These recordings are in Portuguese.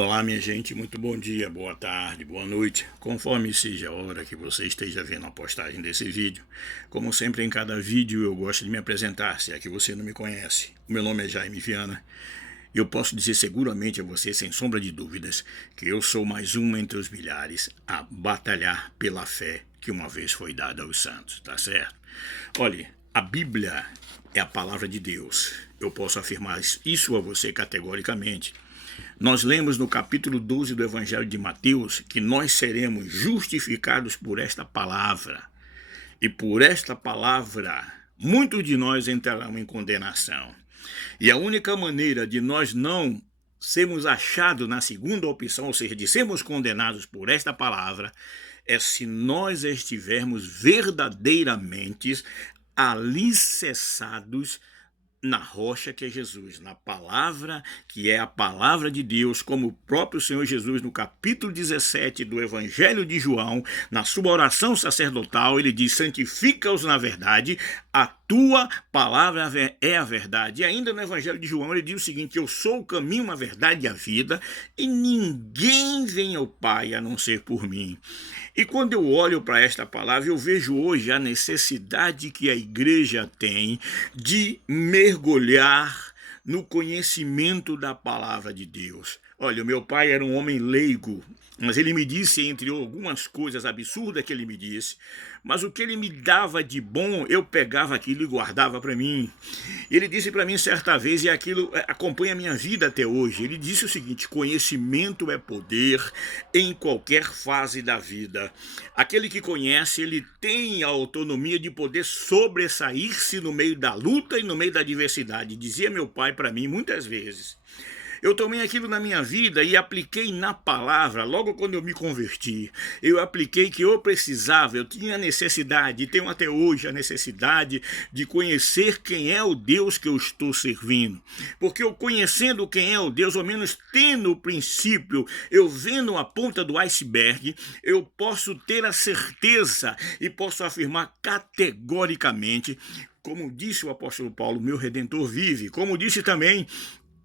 Olá, minha gente, muito bom dia, boa tarde, boa noite, conforme seja a hora que você esteja vendo a postagem desse vídeo. Como sempre, em cada vídeo eu gosto de me apresentar, se é que você não me conhece. O meu nome é Jaime Viana e eu posso dizer seguramente a você, sem sombra de dúvidas, que eu sou mais um entre os milhares a batalhar pela fé que uma vez foi dada aos santos, tá certo? Olhe, a Bíblia é a palavra de Deus. Eu posso afirmar isso a você categoricamente. Nós lemos no capítulo 12 do Evangelho de Mateus que nós seremos justificados por esta palavra. E por esta palavra, muitos de nós entrarão em condenação. E a única maneira de nós não sermos achados na segunda opção, ou seja, de sermos condenados por esta palavra, é se nós estivermos verdadeiramente alicerçados na rocha que é Jesus, na palavra que é a palavra de Deus, como o próprio Senhor Jesus no capítulo 17 do Evangelho de João, na sua oração sacerdotal, ele diz: santifica-os na verdade, a tua palavra é a verdade. E ainda no Evangelho de João ele diz o seguinte: eu sou o caminho, a verdade e a vida, e ninguém vem ao Pai a não ser por mim. E quando eu olho para esta palavra, eu vejo hoje a necessidade que a igreja tem de mergulhar no conhecimento da palavra de Deus. Olha, o meu pai era um homem leigo, mas ele me disse, entre algumas coisas absurdas que ele me disse, mas o que ele me dava de bom, eu pegava aquilo e guardava para mim. Ele disse para mim certa vez, e aquilo acompanha a minha vida até hoje, ele disse o seguinte: conhecimento é poder em qualquer fase da vida. Aquele que conhece, ele tem a autonomia de poder sobressair-se no meio da luta e no meio da adversidade. Dizia meu pai para mim muitas vezes. Eu tomei aquilo na minha vida e apliquei na palavra, logo quando eu me converti. Eu apliquei que eu precisava, eu tinha a necessidade, e tenho até hoje a necessidade de conhecer quem é o Deus que eu estou servindo. Porque eu conhecendo quem é o Deus, ou menos tendo o princípio, eu vendo a ponta do iceberg, eu posso ter a certeza e posso afirmar categoricamente, como disse o apóstolo Paulo, meu Redentor vive. Como disse também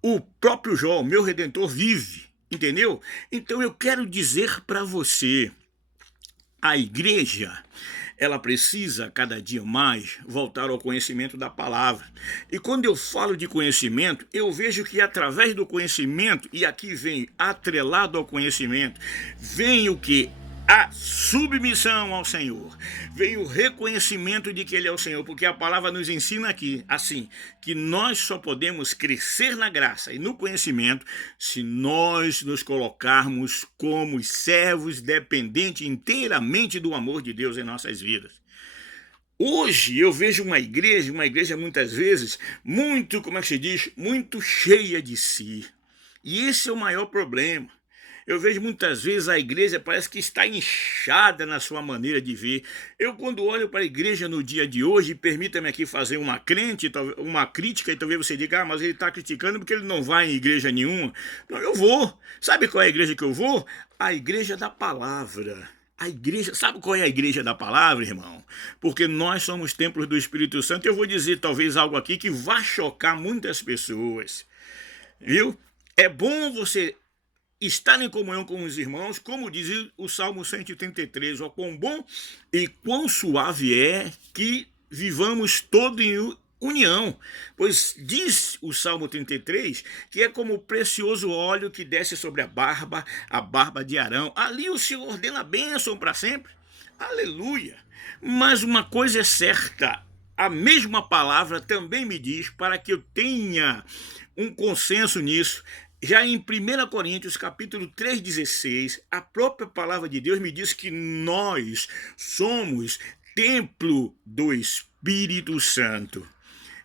o próprio Jó, meu Redentor vive, entendeu? Então eu quero dizer para você, a igreja, ela precisa cada dia mais voltar ao conhecimento da palavra. E quando eu falo de conhecimento, eu vejo que através do conhecimento, e aqui vem atrelado ao conhecimento, vem o que? A submissão ao Senhor, vem o reconhecimento de que Ele é o Senhor, porque a palavra nos ensina aqui, assim, que nós só podemos crescer na graça e no conhecimento se nós nos colocarmos como servos dependentes inteiramente do amor de Deus em nossas vidas. Hoje eu vejo uma igreja muitas vezes muito, como é que se diz, muito cheia de si, e esse é o maior problema. Eu vejo muitas vezes a igreja parece que está inchada na sua maneira de ver. Eu, quando olho para a igreja no dia de hoje, permita-me aqui fazer uma crítica, e talvez você diga: mas ele está criticando porque ele não vai em igreja nenhuma. Não, eu vou. Sabe qual é a igreja que eu vou? A igreja da palavra. A igreja, sabe qual é a igreja da palavra, irmão? Porque nós somos templos do Espírito Santo. Eu vou dizer talvez algo aqui que vai chocar muitas pessoas. Viu? É bom você estar em comunhão com os irmãos, como diz o Salmo 133, ó, quão bom e quão suave é que vivamos todo em união, pois diz o Salmo 33 que é como o precioso óleo que desce sobre a barba de Arão. Ali o Senhor ordena a bênção para sempre, aleluia. Mas uma coisa é certa, a mesma palavra também me diz, para que eu tenha um consenso nisso, já em 1 Coríntios, capítulo 3,16, a própria palavra de Deus me diz que nós somos templo do Espírito Santo.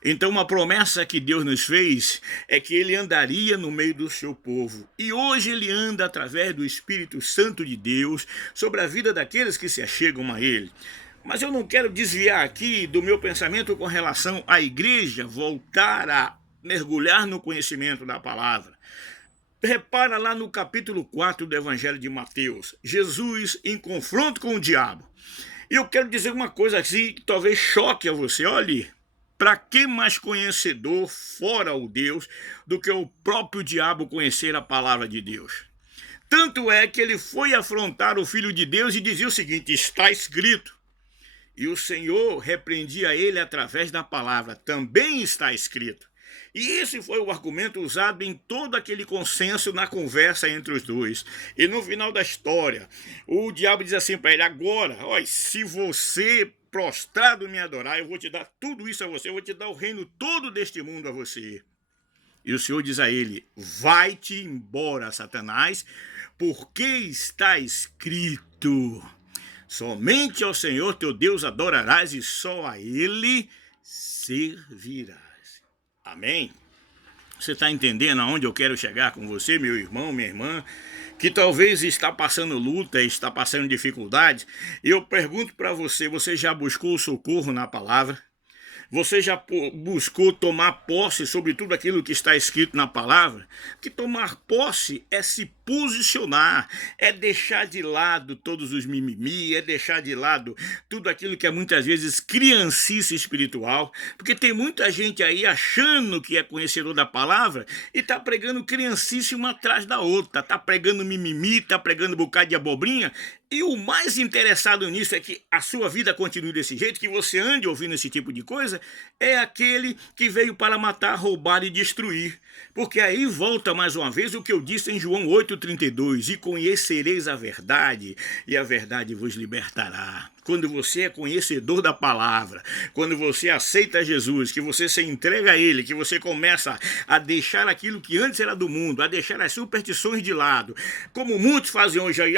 Então, uma promessa que Deus nos fez é que Ele andaria no meio do seu povo. E hoje Ele anda através do Espírito Santo de Deus sobre a vida daqueles que se achegam a Ele. Mas eu não quero desviar aqui do meu pensamento com relação à igreja voltar a mergulhar no conhecimento da palavra. Repara lá no capítulo 4 do Evangelho de Mateus, Jesus em confronto com o diabo. E eu quero dizer uma coisa assim que talvez choque a você. Olhe, para que mais conhecedor fora o Deus do que o próprio diabo conhecer a palavra de Deus? Tanto é que ele foi afrontar o Filho de Deus e dizia o seguinte: está escrito. E o Senhor repreendia ele através da palavra: também está escrito. E esse foi o argumento usado em todo aquele consenso na conversa entre os dois. E no final da história, o diabo diz assim para ele: agora, olha, se você prostrado me adorar, eu vou te dar tudo isso a você, eu vou te dar o reino todo deste mundo a você. E o Senhor diz a ele: vai-te embora, Satanás, porque está escrito: somente ao Senhor teu Deus adorarás e só a ele servirás. Amém? Você está entendendo aonde eu quero chegar com você, meu irmão, minha irmã, que talvez está passando luta, está passando dificuldade? E eu pergunto para você: você já buscou socorro na palavra? Você já buscou tomar posse sobre tudo aquilo que está escrito na palavra? Que tomar posse é se posicionar, é deixar de lado todos os mimimi, é deixar de lado tudo aquilo que é muitas vezes criancice espiritual, porque tem muita gente aí achando que é conhecedor da palavra e está pregando criancice uma atrás da outra, está pregando mimimi, está pregando um bocado de abobrinha. E o mais interessado nisso é que a sua vida continue desse jeito, que você ande ouvindo esse tipo de coisa, é aquele que veio para matar, roubar e destruir. Porque aí volta mais uma vez o que eu disse em João 8,32, e conhecereis a verdade, e a verdade vos libertará. Quando você é conhecedor da palavra, quando você aceita Jesus, que você se entrega a Ele, que você começa a deixar aquilo que antes era do mundo, a deixar as superstições de lado, como muitos fazem hoje aí: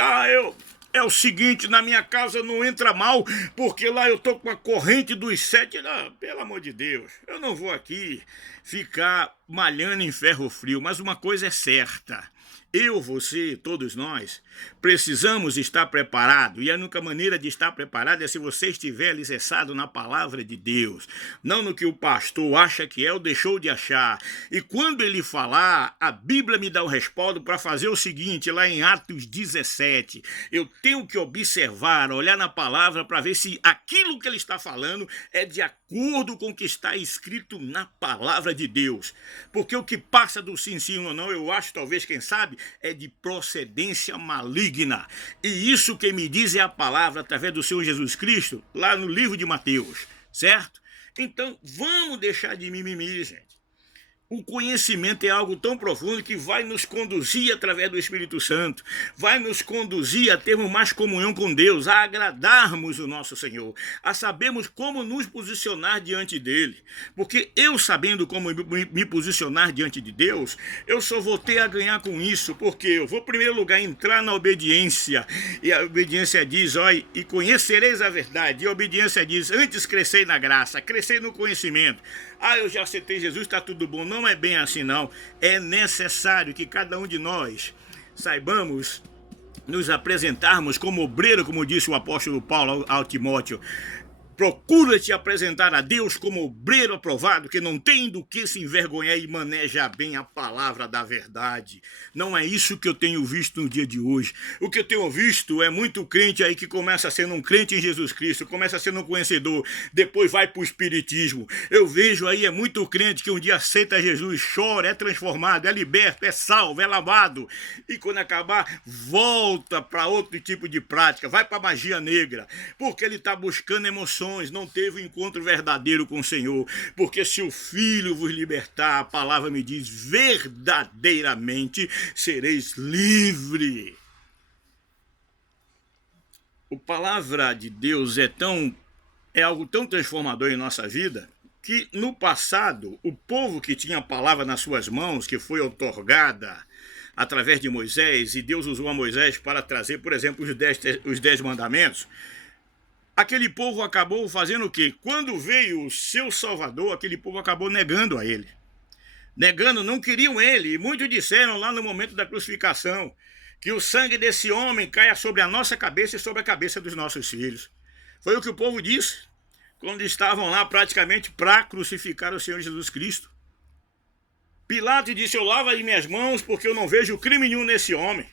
é o seguinte, na minha casa não entra mal, porque lá eu tô com a corrente dos 7. Não, pelo amor de Deus, eu não vou aqui ficar malhando em ferro frio, mas uma coisa é certa: eu, você, todos nós, precisamos estar preparados, e a única maneira de estar preparado é se você estiver alicerçado na palavra de Deus, não no que o pastor acha que é ou deixou de achar. E quando ele falar, a Bíblia me dá o respaldo para fazer o seguinte, lá em Atos 17, eu tenho que observar, olhar na palavra para ver se aquilo que ele está falando é de acordo com o que está escrito na palavra de Deus. Porque o que passa do sim, sim ou não, eu acho, talvez, quem sabe, é de procedência maligna. E isso quem me diz é a palavra através do Senhor Jesus Cristo, lá no livro de Mateus, certo? Então, vamos deixar de mimimi, gente. O conhecimento é algo tão profundo que vai nos conduzir através do Espírito Santo, vai nos conduzir a termos mais comunhão com Deus, a agradarmos o nosso Senhor, a sabermos como nos posicionar diante dele. Porque eu sabendo como me posicionar diante de Deus, eu só vou ter a ganhar com isso, porque eu vou, em primeiro lugar, entrar na obediência. E a obediência diz: olha, e conhecereis a verdade. E a obediência diz: antes crescei na graça, crescei no conhecimento. Eu já aceitei Jesus, está tudo bom. Não é bem assim, não. É necessário que cada um de nós saibamos nos apresentarmos como obreiro, como disse o apóstolo Paulo ao Timóteo. Procura te apresentar a Deus como obreiro aprovado, que não tem do que se envergonhar e maneja bem a palavra da verdade. Não é isso que eu tenho visto no dia de hoje. O que eu tenho visto é muito crente aí que começa sendo um crente em Jesus Cristo, começa sendo um conhecedor, depois vai para o espiritismo. Eu vejo aí muito crente que um dia aceita Jesus, chora, é transformado, é liberto, é salvo, é lavado. E quando acabar, volta para outro tipo de prática, vai para a magia negra, porque ele está buscando emoções, não teve um encontro verdadeiro com o Senhor. Porque se o Filho vos libertar, a palavra me diz, verdadeiramente sereis livre. A palavra de Deus é algo tão transformador em nossa vida, que no passado, o povo que tinha a palavra nas suas mãos, que foi outorgada através de Moisés, e Deus usou a Moisés para trazer, por exemplo, os 10 mandamentos, aquele povo acabou fazendo o quê? Quando veio o seu Salvador, aquele povo acabou negando a ele. Negando, não queriam ele. E muitos disseram lá no momento da crucificação que o sangue desse homem caia sobre a nossa cabeça e sobre a cabeça dos nossos filhos. Foi o que o povo disse quando estavam lá praticamente para crucificar o Senhor Jesus Cristo. Pilatos disse: eu lavo as minhas mãos porque eu não vejo crime nenhum nesse homem.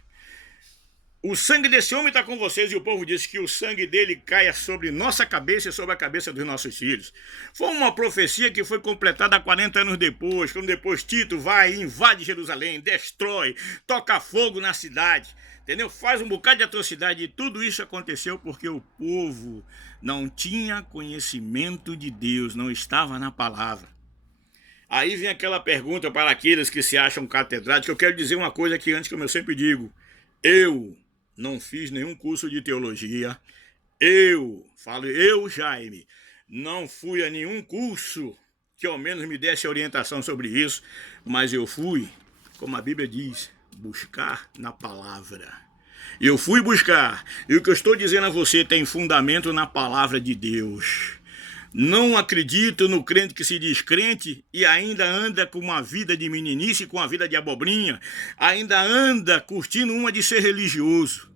O sangue desse homem está com vocês, e o povo disse que o sangue dele caia sobre nossa cabeça e sobre a cabeça dos nossos filhos. Foi uma profecia que foi completada 40 anos depois, quando depois Tito vai e invade Jerusalém, destrói, toca fogo na cidade, entendeu? Faz um bocado de atrocidade, e tudo isso aconteceu porque o povo não tinha conhecimento de Deus, não estava na palavra. Aí vem aquela pergunta para aqueles que se acham catedráticos. Eu quero dizer uma coisa aqui antes, como eu sempre digo. Eu não fiz nenhum curso de teologia. Eu, Jaime, não fui a nenhum curso que ao menos me desse orientação sobre isso, mas eu fui, como a Bíblia diz, buscar na palavra. Eu fui buscar, e o que eu estou dizendo a você tem fundamento na palavra de Deus. Não acredito no crente que se diz crente e ainda anda com uma vida de meninice, com uma vida de abobrinha, ainda anda curtindo uma de ser religioso.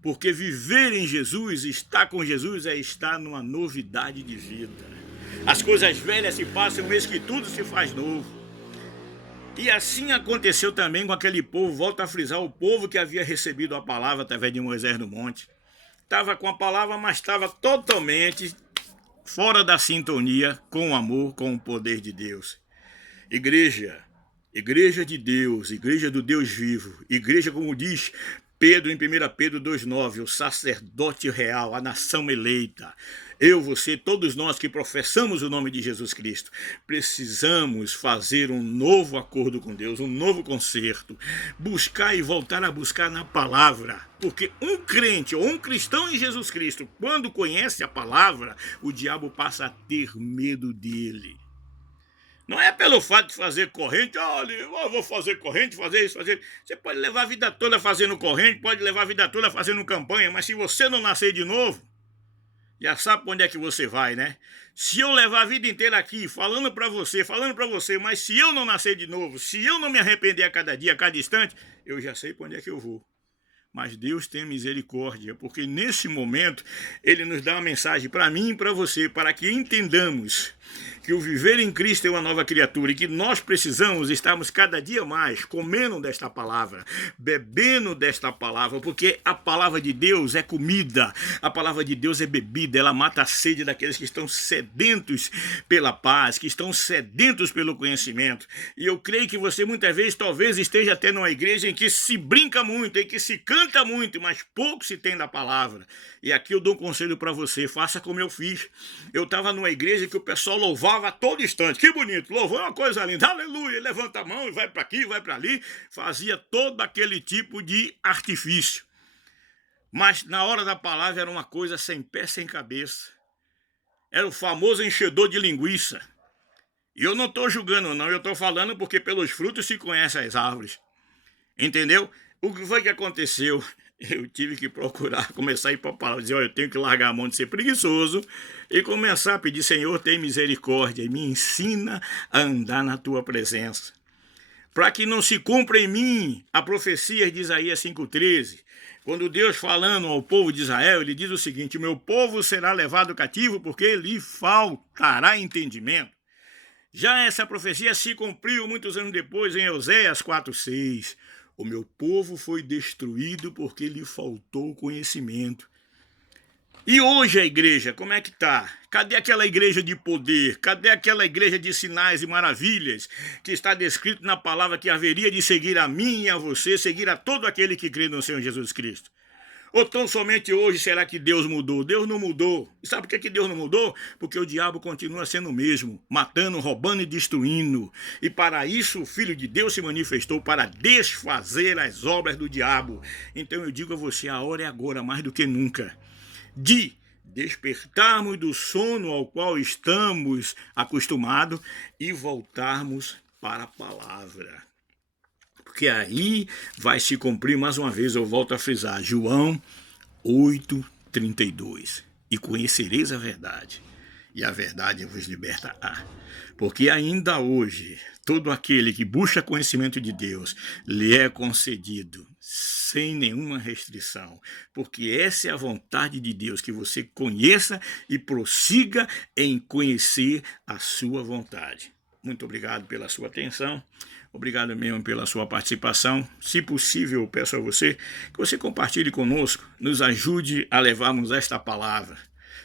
Porque viver em Jesus, estar com Jesus, é estar numa novidade de vida. As coisas velhas se passam, eis que tudo se faz novo. E assim aconteceu também com aquele povo, volto a frisar, o povo que havia recebido a palavra através de Moisés no monte. Estava com a palavra, mas estava totalmente fora da sintonia com o amor, com o poder de Deus. Igreja de Deus, igreja do Deus vivo, igreja como diz Pedro em 1 Pedro 2,9, o sacerdote real, a nação eleita. Eu, você, todos nós que professamos o nome de Jesus Cristo, precisamos fazer um novo acordo com Deus, um novo concerto, buscar e voltar a buscar na palavra, porque um crente ou um cristão em Jesus Cristo, quando conhece a palavra, o diabo passa a ter medo dele. Não é pelo fato de fazer corrente, olha, eu vou fazer corrente, fazer isso, fazer... Você pode levar a vida toda fazendo corrente, pode levar a vida toda fazendo campanha, mas se você não nascer de novo, já sabe para onde é que você vai, né? Se eu levar a vida inteira aqui falando para você, mas se eu não nascer de novo, se eu não me arrepender a cada dia, a cada instante, eu já sei para onde é que eu vou. Mas Deus tem misericórdia, porque nesse momento Ele nos dá uma mensagem para mim e para você, para que entendamos que o viver em Cristo é uma nova criatura e que nós precisamos estarmos cada dia mais comendo desta palavra, bebendo desta palavra, porque a palavra de Deus é comida, a palavra de Deus é bebida, ela mata a sede daqueles que estão sedentos pela paz, que estão sedentos pelo conhecimento. E eu creio que você muitas vezes talvez esteja até numa igreja em que se brinca muito, em que se canta muito, mas pouco se tem da palavra. E aqui eu dou um conselho para você, faça como eu fiz. Eu estava numa igreja que o pessoal louvava a todo instante, que bonito, louvou, é uma coisa linda, aleluia, levanta a mão e vai para aqui, vai para ali, fazia todo aquele tipo de artifício. Mas na hora da palavra era uma coisa sem pé, sem cabeça. Era o famoso enchedor de linguiça. E eu não estou julgando não, eu estou falando porque pelos frutos se conhecem as árvores. Entendeu? O que foi que aconteceu? Eu tive que procurar, começar a ir para a palavra, dizer, olha, eu tenho que largar a mão de ser preguiçoso e começar a pedir, Senhor, tem misericórdia e me ensina a andar na tua presença. Para que não se cumpra em mim a profecia de Isaías 5,13. Quando Deus falando ao povo de Israel, ele diz o seguinte, o meu povo será levado cativo porque lhe faltará entendimento. Já essa profecia se cumpriu muitos anos depois em Oséias 4,6. O meu povo foi destruído porque lhe faltou conhecimento. E hoje a igreja, como é que está? Cadê aquela igreja de poder? Cadê aquela igreja de sinais e maravilhas que está descrito na palavra que haveria de seguir a mim e a você, seguir a todo aquele que crê no Senhor Jesus Cristo? Ou tão somente hoje será que Deus mudou? Deus não mudou. E sabe por que Deus não mudou? Porque o diabo continua sendo o mesmo, matando, roubando e destruindo. E para isso o Filho de Deus se manifestou, para desfazer as obras do diabo. Então eu digo a você, a hora é agora, mais do que nunca, de despertarmos do sono ao qual estamos acostumados e voltarmos para a palavra. Porque aí vai se cumprir, mais uma vez, eu volto a frisar, João 8,32. E conhecereis a verdade, e a verdade vos libertará. Porque ainda hoje, todo aquele que busca conhecimento de Deus, lhe é concedido, sem nenhuma restrição. Porque essa é a vontade de Deus, que você conheça e prossiga em conhecer a sua vontade. Muito obrigado pela sua atenção. Obrigado mesmo pela sua participação. Se possível, eu peço a você que você compartilhe conosco, nos ajude a levarmos esta palavra.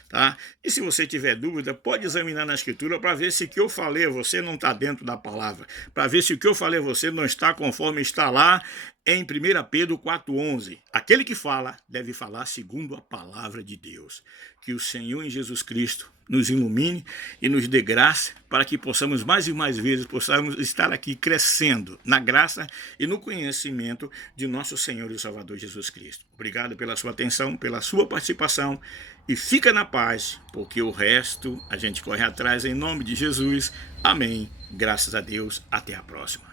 Tá? E se você tiver dúvida, pode examinar na escritura para ver se o que eu falei a você não está dentro da palavra, para ver se o que eu falei a você não está conforme está lá em 1 Pedro 4,11. Aquele que fala deve falar segundo a palavra de Deus. Que o Senhor em Jesus Cristo nos ilumine e nos dê graça para que possamos mais e mais vezes possamos estar aqui crescendo na graça e no conhecimento de nosso Senhor e Salvador Jesus Cristo. Obrigado pela sua atenção, pela sua participação e fica na paz, porque o resto a gente corre atrás em nome de Jesus. Amém. Graças a Deus. Até a próxima.